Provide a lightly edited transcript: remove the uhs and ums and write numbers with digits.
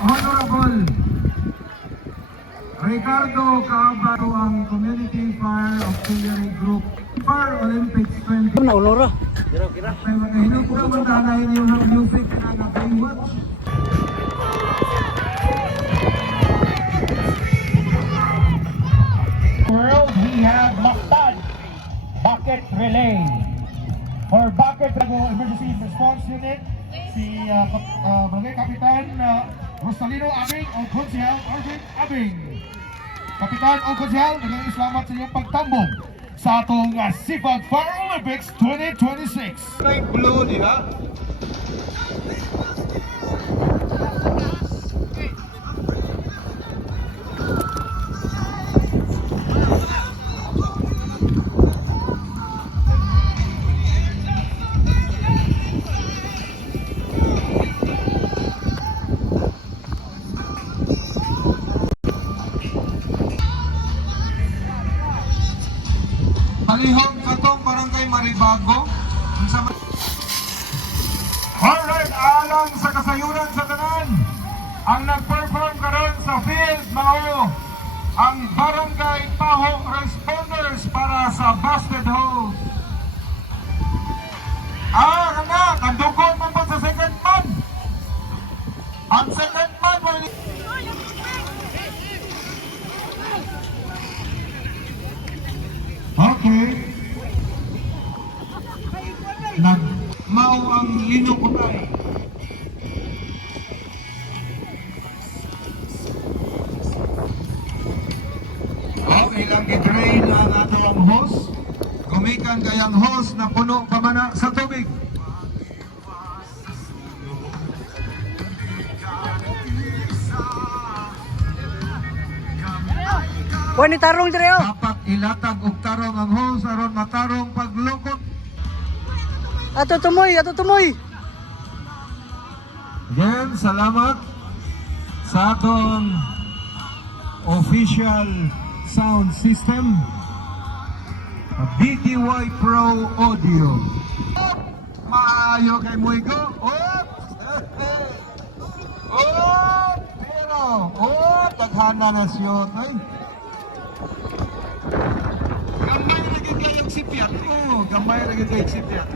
Honorable Ricardo Cabaro ang Community Fire Auxiliary Group Fire Olympics 20. Naulora. Hinong po naman dahil yung music na nag-watch. World, we have Mactan Bucket Relay. For Bucket Emergency Response Unit, si Barangay Kapitan Rosalino Abing o Konsehal Arvin Abing. Kapitan o Konsehal, maraming salamat sa iyong pagtambong sa atong Sipag Fire Olympics 2026. Light blue, di ba? Palihog katong barangay Maribago. Alright, alang sa kasayuran sa tanan, ang nag-perform karon sa field mao ang Barangay Paho Responders para sa basket hose. Kana, kandugon man po sa second man. Ang second man Okay. Nagmao ang linukutay. Ilang gidrain ang atong hose. Gumikan kayang hose na puno pamana sa tubig. Pwede tarong dire oh. Dapat ilatag og tarong ang hose aron matarong paglukot. Ato tumoy, ato tumoy. Again, salamat sa atong official sound system, BTY Pro Audio. Maayo kay Moigo. Pero, taghana na siya. Gamay na gid kayong sipyat. Gamay na gid kayong sipyat.